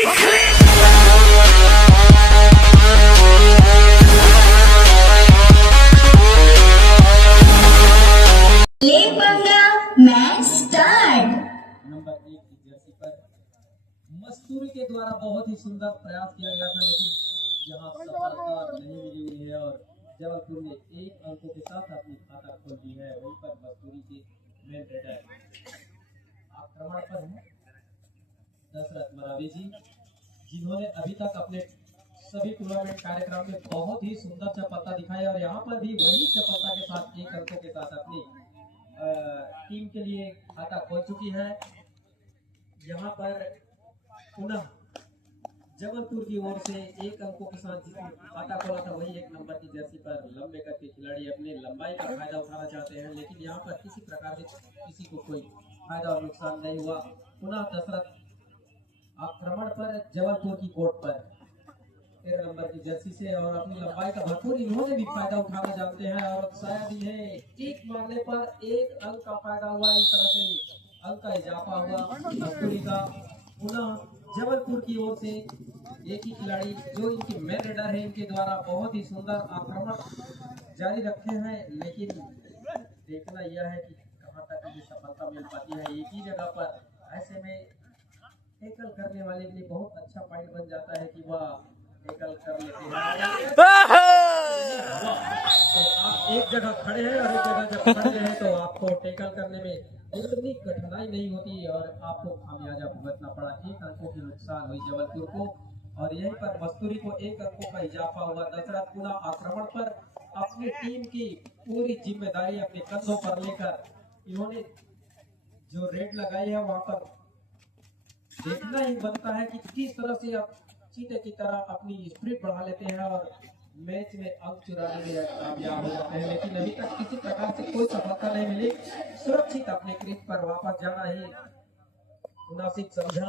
ले पंगा match start. Number 1 की जर्सी पर मस्तूरी के द्वारा बहुत ही सुंदर प्रयास किया गया था, लेकिन यहाँ सफलता नहीं मिली हुई है और जबलपुर ने 1 अंकों के साथ अपनी खाता खोल दी है। वहीं पर मस्तूरी के मेन रेडर आक्रमण पर है दशरथ मरावी जी, जिन्होंने अभी तक अपने सभी टूर्नामेंट कार्यक्रम में बहुत ही सुंदर सफलता दिखाई और यहाँ पर भी वही सफलता के साथ 1 अंकों के साथ अपनी टीम के लिए खाता खोल चुकी है। यहाँ पर पुनः जबलपुर की ओर से 1 अंकों के साथ जिसने खाता खोला था वही 1 नंबर की जर्सी पर लंबे कद के खिलाड़ी अपने लंबाई का फायदा उठाना चाहते हैं, लेकिन यहाँ पर किसी प्रकार से किसी को कोई फायदा और नुकसान नहीं हुआ। पुनः दशरथ आक्रमण पर जबलपुर की कोर्ट पर 13 नंबर की जर्सी से और अपनी लंबाई का भरपूर इन्होंने भी फायदा उठाना जानते हैं और शायद इन्हें एक मारने पर 1 अंक का फायदा हुआ। इस तरह से अंक का इजाफा हुआ मस्तूरी का। पुनः जबलपुर की ओर से एक ही खिलाड़ी जो इनकी मेन रेडर है, इनके द्वारा बहुत ही सुंदर आक्रमण जारी रखे हैं, लेकिन देखना यह है कि कहां तक इन्हें सफलता मिल पाती है एक ही जगह पर। ऐसे में टैकल करने वाले के लिए बहुत अच्छा पॉइंट बन जाता है कि वह टैकल कर लेते हैं। तो आप एक जगह खड़े हैं और एक जगह जब खड़े हैं तो आपको टैकल करने में इतनी कठिनाई नहीं होती और आपको खामियाजा भुगतना पड़ा। 1 अंकों की नुकसान हुई जबलपुर को और यहीं पर मस्तूरी को 1 अंकों का इजाफा हुआ। दशरथ पुनः आक्रमण पर अपनी टीम की पूरी जिम्मेदारी अपने कंधों पर लेकर इन्होंने जो रेड लगाई है वहां पर देखना ही बनता है कि किस तरह से आप चीते की तरह अपनी स्प्रिट बढ़ा लेते हैं और मैच में अंक चुराने में कामयाब हो जाते हैं, लेकिन अभी तक किसी प्रकार से कोई सफलता नहीं मिली। सुरक्षित अपने क्रीज पर वापस जाना ही मुनासिब समझा।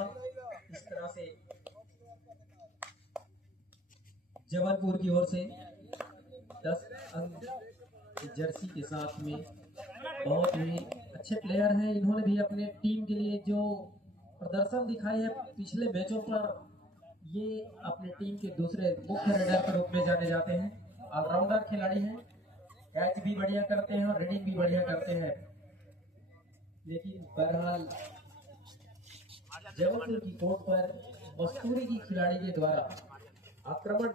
इस तरह से जबलपुर की ओर से 10 अंक की जर्सी के साथ में बहुत ही अच्छे प्लेयर हैं। इन्होंने भी अपने टीम के लिए जो प्रदर्शन दिखाई है पिछले मैचों पर, ये अपने टीम के दूसरे मुख्य रेडर के रूप में जाने जाते हैं। ऑलराउंडर खिलाड़ी हैं, कैच भी बढ़िया करते हैं और रीडिंग भी बढ़िया करते हैं, लेकिन बहरहाल जबलपुर की कोर्ट पर मस्तूरी की खिलाड़ी के द्वारा आक्रमण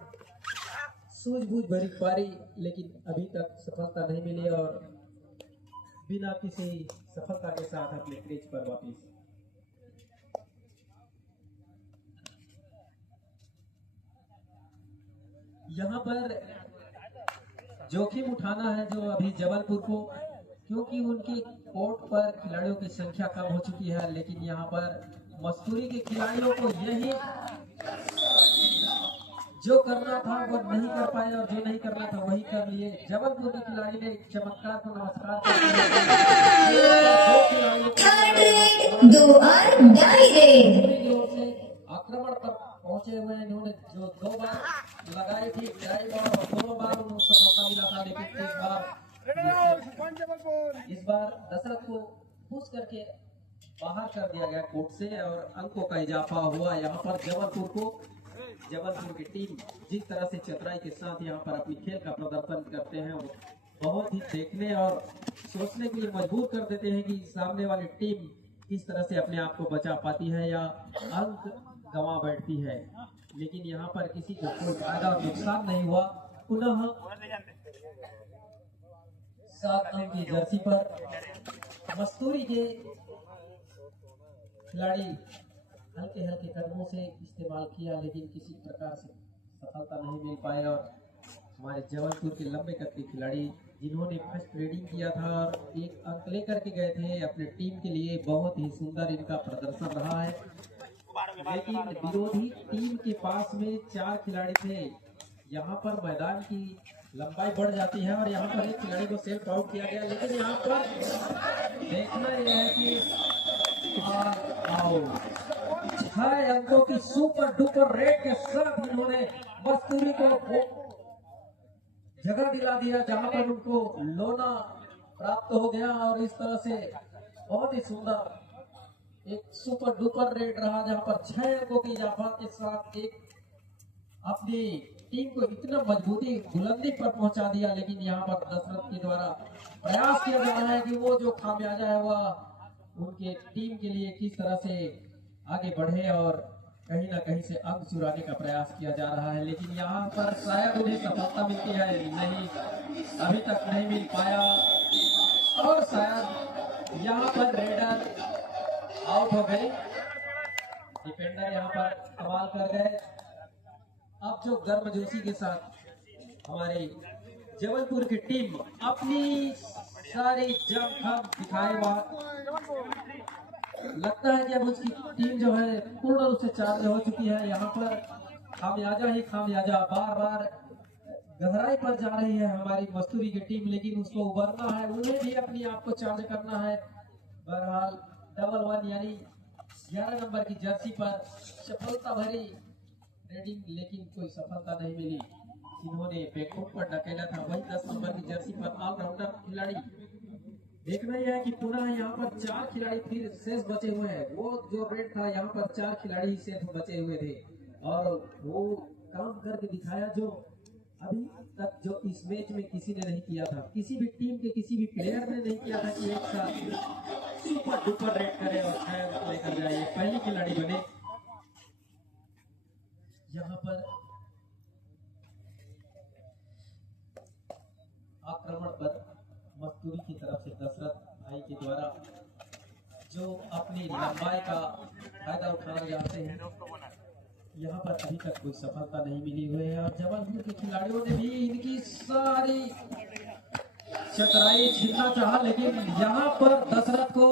सूझबूझ भरी पारी, लेकिन अभी तक सफलता नहीं मिली और बिना किसी सफलता के साथ अपने क्रीज पर वापिस। यहाँ पर जोखिम उठाना है जो अभी जबलपुर को, क्योंकि उनकी कोर्ट पर खिलाड़ियों की संख्या कम हो चुकी है, लेकिन यहाँ पर मस्तूरी के खिलाड़ियों को यही जो करना था वो नहीं कर पाए और जो नहीं करना था वही कर लिए। जबलपुर के खिलाड़ी ने चमत्कार को नमस्कार आक्रमण पर पहुंचे हुए हैं। इन्होंने जो 2 बार लगाई थी ड्राइव और दोनों बार उनको सफलता मिला था, लेकिन इस बार दशरथ को पुश करके बाहर कर दिया गया कोर्ट से और अंकों का इजाफा हुआ। यहाँ पर जबलपुर की टीम जिस तरह से चतुराई के साथ यहाँ पर अपनी खेल का प्रदर्शन करते हैं वो बहुत ही देखने और सोचने के लिए मजबूर कर देते हैं कि सामने वाली टीम किस तरह से अपने आप को बचा पाती है या अंक गंवा बैठती है, लेकिन यहाँ पर किसी को कोई फायदा और नुकसान नहीं हुआ। पुनः 7 अंक की जर्सी पर मस्तूरी के खिलाड़ी हल्के हल्के कदमों से इस्तेमाल किया, लेकिन किसी प्रकार से सफलता नहीं मिल पाई और हमारे जबलपुर के लंबे कद के खिलाड़ी जिन्होंने फर्स्ट रेडिंग किया था और 1 अंक लेकर के गए थे अपने टीम के लिए, बहुत ही सुंदर इनका प्रदर्शन रहा है, लेकिन विरोधी टीम के पास में 4 खिलाड़ी थे। यहाँ पर मैदान की लंबाई बढ़ जाती है और यहाँ पर एक खिलाड़ी को सेल्फ आउट किया गया, लेकिन यहाँ पर देखना यह है कि 6 अंकों की सुपर डुपर रेड के साथ इन्होंने मस्तूरी को जगह दिला दिया जहां पर उनको लोना प्राप्त हो गया और इस तरह से बहुत ही सुंदर एक सुपर डुपर रेड रहा जहां पर 6 अंकों की इजाफा के साथ एक अपनी टीम को इतना मजबूती बुलंदी पर पहुंचा दिया। लेकिन यहाँ पर दशरथ के द्वारा प्रयास किया जा रहा है कि वो जो खामियाजा है वह उनके टीम के लिए किस तरह से आगे बढ़े और कहीं ना कहीं से अंक चुराने का प्रयास किया जा रहा है। लेकिन यहाँ पर शायद उन्हें सफलता मिलती है, नहीं अभी तक नहीं मिल पाया और शायद यहाँ पर रेडर आउट हो गए। डिफेंडर यहाँ पर कमाल कर गए। अब जो गर्मजोशी के साथ हमारे जबलपुर की टीम अपनी सारी जमखम दिखाए, लगता है कि अब उसकी टीम जो है पूर्ण रूप से चार्ज हो चुकी है। यहाँ पर खामियाजा ही खामियाजा, बार बार गहराई पर जा रही है हमारी मस्तूरी की टीम, लेकिन उसको उबरना है, उन्हें भी अपनी आप को चार्ज करना है। बहरहाल डबल 1 यानी 11 नंबर की जर्सी पर सफलता भरी रेडिंग, लेकिन कोई सफलता नहीं मिली। जिन्होंने बैकफुट पर ढकेला था वही 10 नंबर की जर्सी पर ऑलराउंडर खिलाड़ी। देखना यह है कि पुनः यहाँ पर 4 खिलाड़ी फिर शेष बचे हुए हैं। वो जो रेड था यहाँ पर 4 खिलाड़ी ही शेष बचे हुए थे और वो काम करके दिखाया जो अभी तक जो इस मैच में किसी ने नहीं किया था, किसी भी टीम के किसी भी प्लेयर ने नहीं किया था कि एक साथ सुपर डुपर रेड करे और 6 अंक लेकर जाए। पहली खिलाड़ी बने। यहाँ पर आक्रमण पर मस्तूरी की तरफ से दशरथ भाई के द्वारा जो अपनी लंबाई का फायदा उठाना चाहते हैं, यहाँ पर अभी तक कोई सफलता नहीं मिली हुई है और जबलपुर के खिलाड़ियों ने भी इनकी सारी चतुराई छीनना चाहा, लेकिन यहाँ पर दशरथ को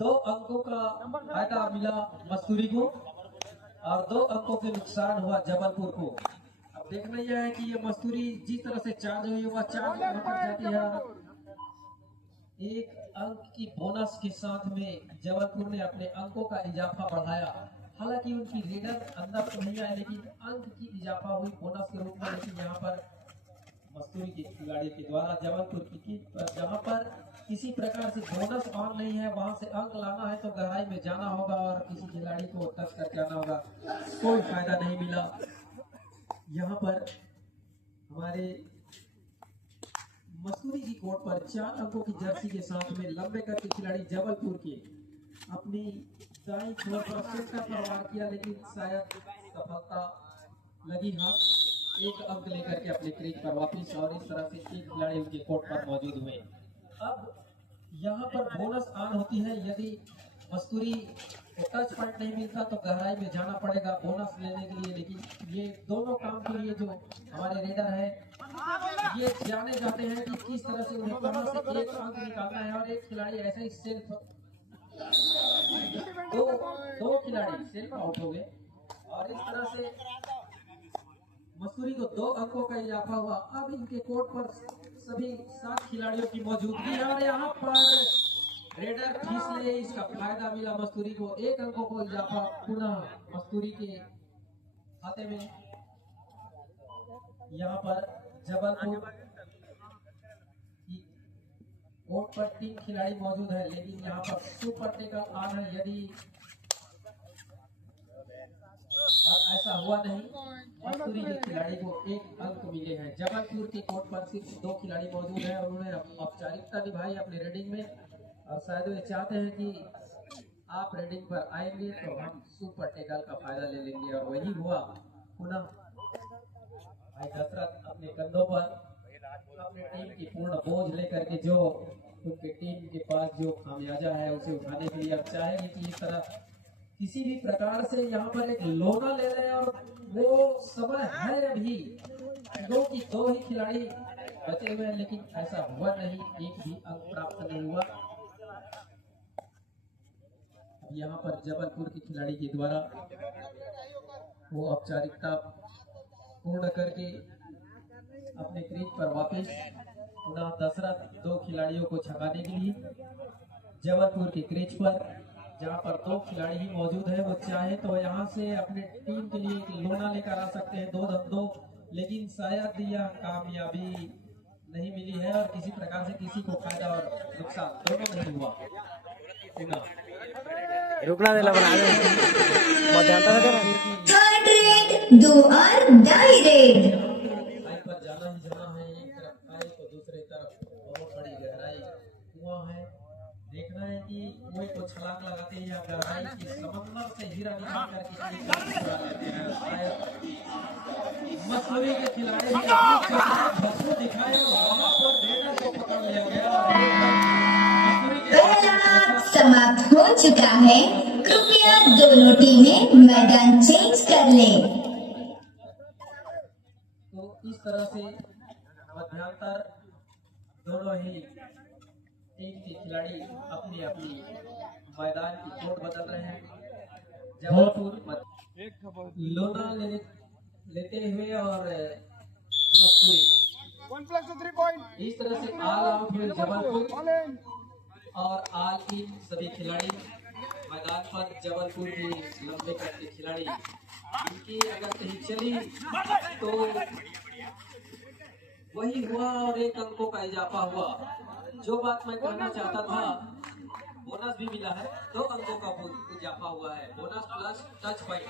2 अंकों का फायदा मिला मस्तूरी को और 2 अंकों के नुकसान हुआ जबलपुर को। अब देखना यह है कि ये मस्तूरी जिस तरह से चार्ज हुई वह चार्ज कहां पर जाती है। 1 अंक की बोनस के साथ में जबलपुर ने अपने अंकों का इजाफा बढ़ाया। हालांकि उनकी रेडर अंदर तो नहीं आए, लेकिन अंक की इजाफा हुई बोनस के रूप में। लेकिन यहाँ पर मस्तूरी के खिलाड़ी के द्वारा जबलपुर की जहाँ पर किसी प्रकार से बोनस ऑन नहीं है, वहां से अंक लाना है तो गहराई में जाना होगा और किसी खिलाड़ी को टच करके आना होगा। कोई फायदा नहीं मिला। यहाँ पर हमारे मस्तूरी की कोर्ट पर 4 अंकों की जर्सी के साथ में लंबे कद के खिलाड़ी जबलपुर के अपनी दाईं छोर पर सेंटर पर वार किया, लेकिन शायद सफलता लगी हाथ। 1 अंक लेकर के अपने क्रीज पर वापस और इस तरह से 1 खिलाड़ी उनके कोर्ट पर मौजूद हुए। अब यहाँ पर बोनस ऑन होती है। यदि मस्तूरी को टच पॉइंट नहीं मिलता तो गहराई में जाना पड़ेगा बोनस लेने के लिए। लेकिन ये दोनों काम के लिए जो हमारे रेडर है ये जाने जाते हैं कि किस तरह से उन्हें कहां से 1 अंक निकालना है। और एक खिलाड़ी ऐसे ही सेल्फ दो खिलाड़ी सेल्फ आउट हो गए और इस तरह से मस्तूरी को 2 अंकों का इजाफा हुआ। अब इनके कोर्ट पर सभी 7 खिलाड़ियों की मौजूदगी है और यहाँ पर रेडर फिसले, इसका फायदा मिला मस्तूरी को। 1 अंकों को इजाफा पुनः मस्तूरी के खाते में। यहाँ पर जबलपुर की कोर्ट पर 3 खिलाड़ी मौजूद है, लेकिन यहाँ पर सुपर टेकल ऑन है। यदि और ऐसा हुआ नहीं, मस्तूरी के खिलाड़ी को 1 अंक मिले हैं। जबलपुर के कोर्ट पर सिर्फ 2 खिलाड़ी मौजूद हैं और उन्होंने औपचारिकता निभाई अपने रेडिंग में और शायद वे चाहते हैं कि आप रेडिंग पर आएंगे तो हम सुपर टेकल का फायदा ले लेंगे और वही हुआ। पुनः भाई दशरथ अपने कंधों पर अपने टीम की पूर्ण बोझ लेकर के जो उनके टीम के पास जो खामियाजा है उसे उठाने के लिए अब चाहेंगे कि इस तरह किसी भी प्रकार से यहाँ पर एक लोना ले लें और वो समय है अभी। 2 की 2 ही खिलाड़ी बचे हुए हैं, लेकिन ऐसा हुआ नहीं, 1 भी अंक प्राप्त नहीं हुआ। अब यहाँ पर जबलपुर के खिलाड़ी के द्वारा वो औपचारिकता पूर्ण करके अपने क्रीज पर वापस पुनः दशरथ 2 खिलाड़ियों को छकाने के लिए जबलपुर के क्रीज पर जहाँ पर 2 खिलाड़ी ही मौजूद है, वो चाहे तो यहाँ से अपने टीम के लिए एक लोना लेकर आ सकते हैं 2-2, लेकिन शायद यह कामयाबी नहीं मिली है और किसी प्रकार से किसी को फायदा और नुकसान दोनों नहीं हुआ। पुनः रुकना दे लबना आगे बहुत ध्यान से देना। Third red, do or die red. आई पर जाना ही जाना है। एक तरफ खाई तो दूसरी तरफ बहुत बड़ी गहराई कुआं है। देखना है कि कुएं को छलांग लगाते हैं या गहराई की समंदर से हीरा निकाल कर किसी को चुरा लेते हैं। शायद मसूरी के खिलाड़ी ने अपनी बसु दिखाए और वहां पर रेडर को पकड़ लिया गया। मसूरी के पहला हाथ समाप्त हो चुका है। कृपया दोनों टीमें मैदान चेंज कर लें। तो इस तरह से मध्यांतर दोनों ही टीम के खिलाड़ी अपनी अपनी मैदान की चोट बदल रहे हैं। जबलपुर लोना लेते हुए और मसूरी इस तरह से ऑल आउट हुए जबलपुर और ऑल इन सभी खिलाड़ी मैदान पर। जबलपुर की लंबे कद के खिलाड़ी इनकी अगर कहीं चली तो वही हुआ और एक अंकों का इजाफा हुआ। जो बात मैं कहना चाहता था, बोनस भी मिला है, 2 अंकों का इजाफा हुआ है, bonus plus touch point.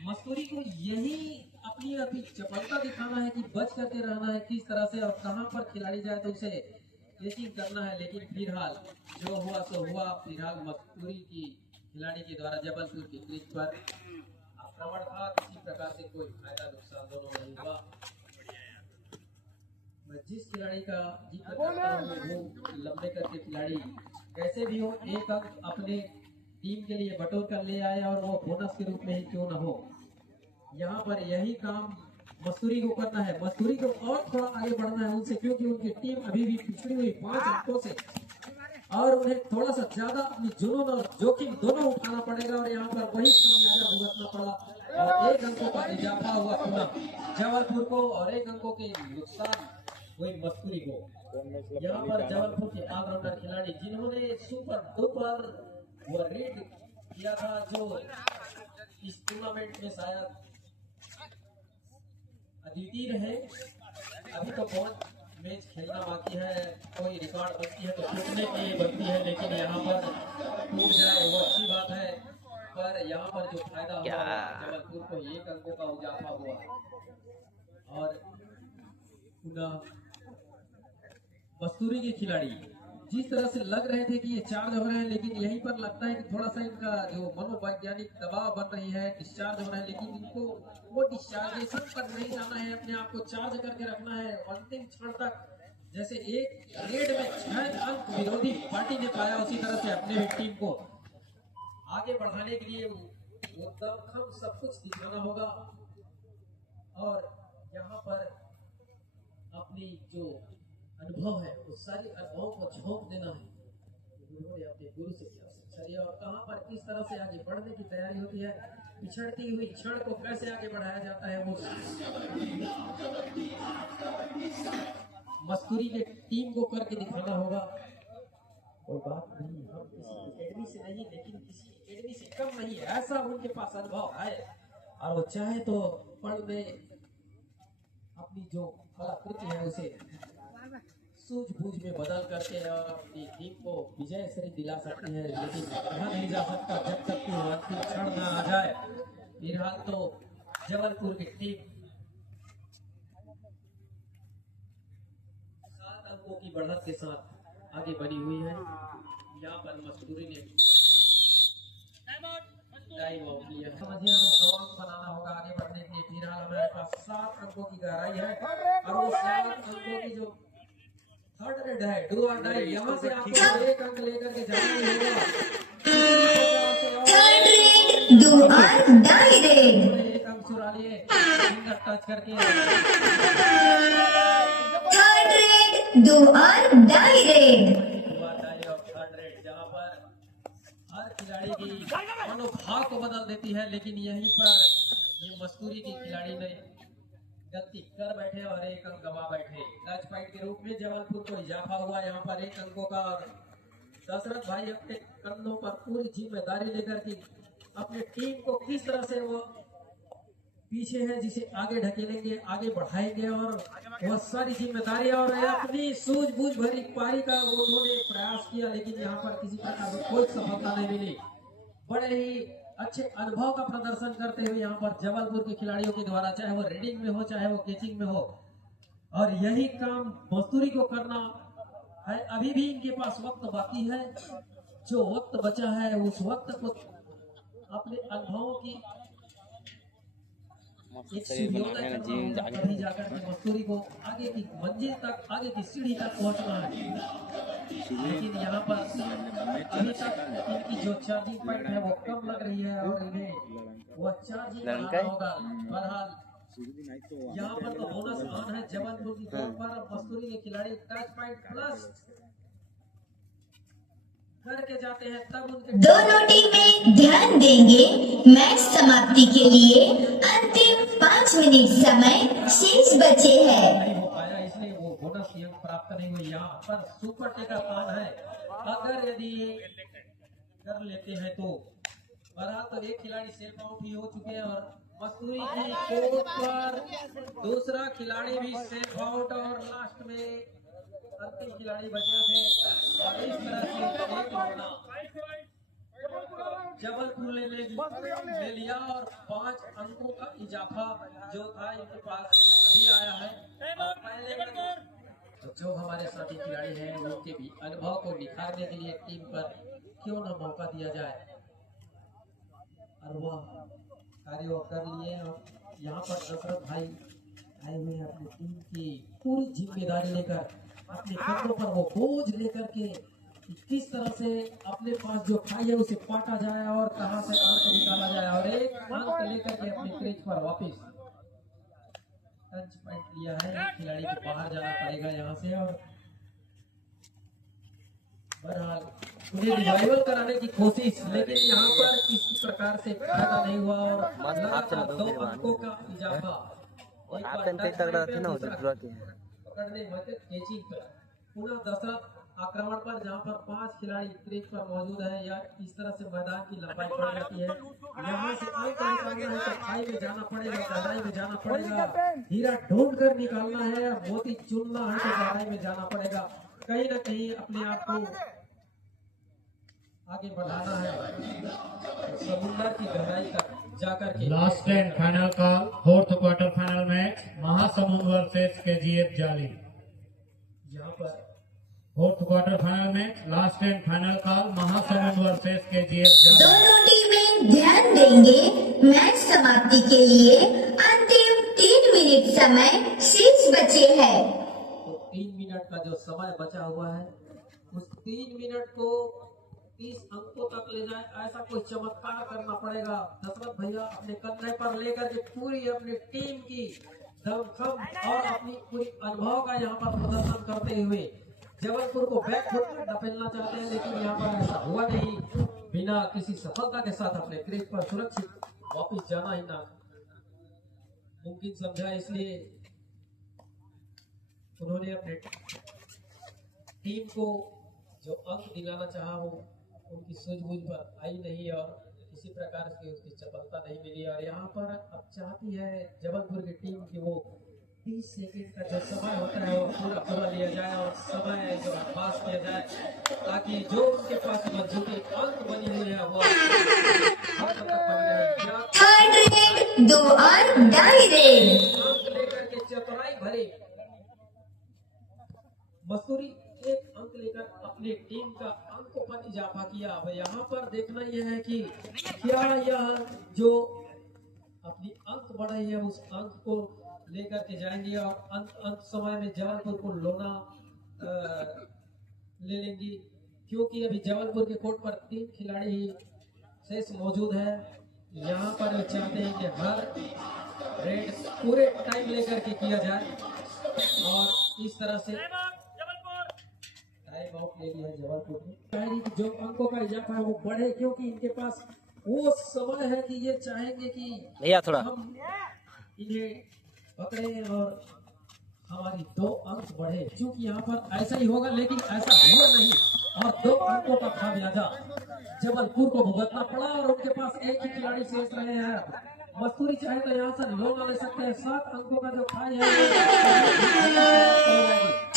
Mussoorie को यही अपनी अभी चपलता दिखाना है कि बच करके रहना है किस तरह से और कहां पर खिलाड़ी जाए तो उसे चेकिंग करना है। लेकिन फिलहाल जो हुआ सो हुआ। फिलहाल मसूरी की खिलाड़ी के द्वारा जबलपुर की क्रीज पर आक्रमण था। किसी प्रकार से कोई फायदा नुकसान दोनों नहीं हुआ। मैं जिस खिलाड़ी का जिक्र करता हूँ वो लंबे करके खिलाड़ी कैसे भी हो एक अंक अपने टीम के लिए बटोर कर ले आए और वो बोनस के रूप में ही क्यों न हो। यहाँ पर यही काम मसूरी को करना है। मसूरी को और थोड़ा आगे बढ़ना है उनसे, क्योंकि उनकी टीम अभी भी पिछड़ी हुई 5 अंकों से और उन्हें थोड़ा सा ज्यादा अपनी जुनून और जोखिम दोनों उठाना पड़ेगा और यहाँ पर वही खामियाजा भुगतना पड़ा और 1 अंकों का इजाफा हुआ पुनः जबलपुर को और 1 अंकों के नुकसान हुई मसूरी को। यहाँ पर जबलपुर के ऑलराउंडर खिलाड़ी जिन्होंने सुपर डुपर वो रेड किया था, जो इस टूर्नामेंट में शायद अद्वितीय रहे। अभी तो बहुत मैच खेलना बाकी है, कोई रिकॉर्ड बनती है तो टूटने के लिए बनती है, लेकिन यहाँ पर टूट जाए वो अच्छी बात है। पर यहाँ पर जो फायदा हुआ जबलपुर को 1 अंकों का इजाफा हुआ और पुनः मसूरी के खिलाड़ी जिस तरह से लग रहे थे कि ये चार्ज हो रहे हैं, लेकिन यहीं पर लगता है कि थोड़ा सा इनका जो मनोवैज्ञानिक दबाव बन रही है, डिस्चार्ज हो रहे हैं। लेकिन इनको वो डिस्चार्जेशन पर नहीं जाना है, अपने आप को चार्ज करके रखना है अंतिम क्षण तक। जैसे एक रेड में 6 अंक विरोधी पार्टी ने पाया, उसी तरह से अपने भी टीम को आगे बढ़ाने के लिए वो दमखम सब कुछ दिखाना होगा और यहाँ पर अपनी जो अनुभव है उस सारी अनुभव को झोंक देना है। उन्होंने अपने गुरु से क्या शिक्षा लिया और कहां पर किस तरह से आगे बढ़ने की तैयारी होती है, पिछड़ती हुई क्षण को कैसे आगे बढ़ाया जाता है, वो मसूरी के टीम को करके दिखाना होगा। कोई बात नहीं, हम किसी एकेडमी से नहीं लेकिन किसी एकेडमी से कम नहीं, ऐसा उनके पास अनुभव है और वो चाहे तो पढ़ में अपनी जो कलाकृति है उसे सूझबूझ में बदल करके और अपनी टीम को विजय श्री दिला सकती है। लेकिन कहा नहीं जा सकता जब तक कि अंतिम क्षण न आ जाए। फिलहाल तो जबलपुर की टीम 7 अंकों की बढ़त के साथ आगे बढ़ी हुई है। यहाँ पर मसूरी ने टाइम आउट लिया। समझिए हमें 2 अंक बनाना होगा आगे बढ़ने के लिए। फिलहाल हमारे पास 7 अंकों की गहराई है और वो 7 अंकों की जो थर्ड रेड है डू और डाई, यहाँ से आपको 1 अंक लेकर के जाना ही होगा। Third red, do or die red. 1 अंक चुरा लिए फिंगर टच करके। Third red, do or die red. Third red जहाँ पर हर खिलाड़ी की मनोभाव को बदल देती है, लेकिन यहीं पर ये मसूरी की खिलाड़ी ने गलती कर बैठे और 1 अंक गवा बैठे। टच पॉइंट के रूप में जबलपुर को इजाफा हुआ यहाँ पर 1 अंकों का। दशरथ भाई अपने कंधों पर पूरी जिम्मेदारी लेकर के अपने टीम को किस तरह से वो पीछे है जिसे आगे ढकेलेंगे, आगे बढ़ाएंगे और वह सारी जिम्मेदारी और अपनी सूझबूझ भरी पारी का उन्होंने प्रयास किया, लेकिन यहाँ पर किसी प्रकार की कोई सफलता नहीं मिली। बड़े ही अच्छे अनुभव का प्रदर्शन करते हुए यहाँ पर जबलपुर के खिलाड़ियों के द्वारा, चाहे वो रीडिंग में हो चाहे वो कैचिंग में हो, और यही काम मस्तूरी को करना है। अभी भी इनके पास वक्त बाकी है, जो वक्त बचा है उस वक्त को अपने अनुभवों की एक सूर्योदय करना होगा, तभी जाकर के मस्तूरी को आगे की मंजिल तक, आगे की सीढ़ी तक पहुंचना है। लेकिन यहाँ पर अभी तक इनकी जो चार्जिंग पॉइंट है वो कम लग रही है और इन्हें वह चार्जिंग करना होगा। बहरहाल यहाँ पर तो बोनस ऑन है जबलपुर की तौर पर। मस्तूरी के खिलाड़ी टच पॉइंट प्लस करके जाते हैं, तब उनके दोनों टीमें ध्यान देंगे। मैच समाप्ति के लिए अंतिम 5 मिनट समय शेष बचे हैं। नहीं हो पाया, इसलिए वो बोनस अंक प्राप्त नहीं हुई। यहाँ पर सुपर टेका पान है, अगर यदि कर लेते हैं तो। बहरहाल तो एक खिलाड़ी सेल्फ आउट ही हो चुके हैं और मस्तूरी की कोर्ट पर दूसरा खिलाड़ी भी सेल्फ आउट और लास्ट में अंतिम खिलाड़ी बचे थे। और इस तरह से एक होना जबलपुर ले लिया और 5 अंकों का इजाफा जो था इनके पास भी आया है। और पहले तो जो हमारे साथी खिलाड़ी हैं उनके भी अनुभव को निखारने के लिए टीम पर क्यों न मौका दिया जाए, और वह कार्य वो कर लिए। और यहाँ पर दशरथ भाई आए हुए हैं अपनी टीम की पूरी जिम्मेदारी लेकर, अपने कंधों पर वो बोझ लेकर के किस तरह से अपने पास जो खाई है उसे पाटा जाए और कहां से अंक निकाला जाए और एक अंक लेकर के अपने क्रीज पर वापस टच पॉइंट लिया है। खिलाड़ी को बाहर जाना पड़ेगा यहाँ से और बहरहाल उन्हें रिवाइवल कराने की कोशिश, लेकिन यहाँ पर किसी प्रकार से फायदा नहीं हुआ और लगातार 2 अंकों का इजाफा। पकड़ने मत कैचिंग पर पुनः दशरथ आक्रमण पर, जहां पर 5 खिलाड़ी क्रीज पर मौजूद है या इस तरह से मैदान की लंबाई पड़ जाती है। यहाँ से अंक निकालना है तो खाई में जाना पड़ेगा, गहराई में जाना पड़ेगा, हीरा ढूंढ कर निकालना है, मोती चुनना है तो गहराई में जाना पड़ेगा। कहीं न कहीं अपने आप को आगे बढ़ाना है समुद्र की गहराई तक जाकर के। लास्ट एंड फाइनल का 4th quarter final match Mahasamund versus KGF जाली। यहाँ पर 4th quarter final match last and final का महासमुंद वर्सेस केजीएफ जाली। दोनों टीमें ध्यान देंगे। मैच समाप्ति के लिए अंतिम 3 मिनट समय शेष बचे हैं। तो 3 मिनट का जो समय बचा हुआ है उस 3 मिनट को 30 अंकों तक ले जाए, ऐसा कोई चमत्कार करना पड़ेगा। दशरथ भैया अपने कंधे पर लेकर के पूरी अपनी टीम की दमखम और अपनी पूरी अनुभव का यहाँ पर प्रदर्शन करते हुए जबलपुर को बैकफुट पर धकेलना चाहते हैं, लेकिन यहाँ पर ऐसा हुआ नहीं। बिना किसी सफलता के साथ अपने क्रीज पर सुरक्षित वापस जाना ही ना मुमकिन समझा, इसलिए उन्होंने अपने टीम को जो अंक दिलाना चाहा वो उनकी सूझबूझ पर आई नहीं और किसी प्रकार से उसकी सफलता नहीं मिली। और यहाँ पर अब चाहती है जबलपुर की टीम की वो 30 सेकंड का जो समय होता है वो पूरा लिया जाए और समय जो पास किया जाए, ताकि जो उनके पास मजबूती अंक बनी हुई है वो अंक तक बनी रहे। थर्ड रेड 2 और डाई रेड। अंक लेकर के चतुराई भरे मस्तूरी 1 अंक लेकर अपनी टीम का अंकों पर इजाफा किया। अब यहाँ पर देखना यह है कि क्या यह जो अपनी अंक बढ़ाई है उस अंक को लेकर के जाएंगे और अंत समय में जबलपुर को लोना ले लेंगी, क्योंकि अभी जबलपुर के कोर्ट पर 3 खिलाड़ी ही शेष मौजूद है। यहाँ पर वे चाहते हैं कि हर रेड पूरे टाइम लेकर के किया जाए और इस तरह से टाइम आउट ले लिया जबलपुर ने। चाहेंगे कि जो अंकों का इजाफा है वो बढ़े, क्योंकि इनके पास वो समय है कि ये चाहेंगे कि भैया थोड़ा हम इन्हें पकड़े और हमारी 2 अंक बढ़े, क्योंकि यहाँ पर ऐसा ही होगा, लेकिन ऐसा हुआ नहीं और 2 अंकों का खामियाजा जबलपुर को भुगतना पड़ा और उनके पास एक ही खिलाड़ी शेष रहे हैं मस्तूरी चाहे तो यहाँ से लोन ले सकते हैं। 7 अंकों का जो खाई है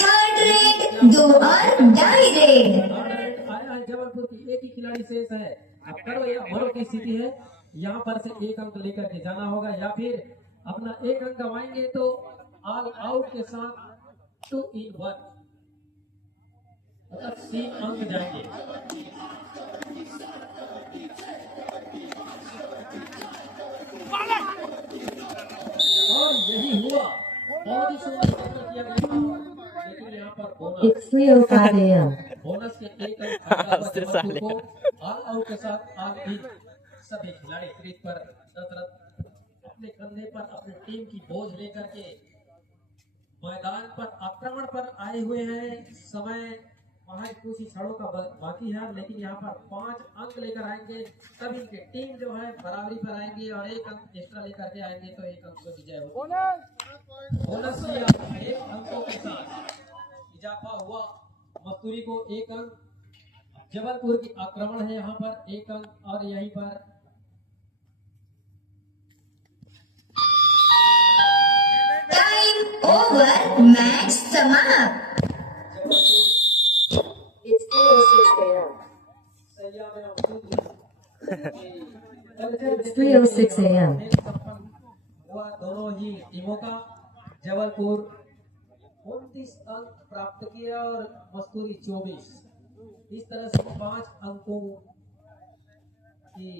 थर्ड रेड 2 और डाई रेड। आया है जबलपुर की एक ही खिलाड़ी शेष है। अब करो या मरो की स्थिति है, यहाँ पर से 1 अंक लेकर के जाना होगा या फिर अपना 1 अंक गवाएंगे तो ऑल आउट के साथ 2 in 1 मतलब 3 अंक जाएंगे। और यही हुआ, बहुत ही सुंदर टैकल किया गया था, लेकिन यहाँ पर It's 3:05 a.m. बोनस के 1 अंक को ऑल आउट के साथ ऑल इन सभी खिलाड़ी क्रीज पर दशरथ अपने कंधे पर अपनी टीम की बोझ लेकर के मैदान पर आक्रमण पर आए हुए हैं। समय वहां कुछ ही क्षणों का बाकी है, लेकिन यहाँ पर 5 अंक लेकर आएंगे तब इनकी टीम जो है बराबरी पर आएंगे और 1 अंक एक्स्ट्रा लेकर के आएंगे तो 1 अंक से विजय होगी। बोनस किया 1 अंकों के साथ इजाफा हुआ। मस्तूरी को 1 अंक, जबलपुर की आक्रमण है यहाँ पर 1 अंक और यहीं पर टाइम ओवर, मैच समाप्त। It's 3:06 a.m. It's 3:06 a.m. हुआ दोनों ही टीमों का। जबलपुर 29 अंक प्राप्त किया और मस्तूरी 24। इस तरह से 5 अंकों की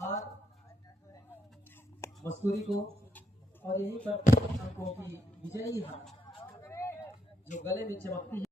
हार मस्तूरी को और यहीं पर 5 अंकों की विजयी हार जो गले में चमकती है।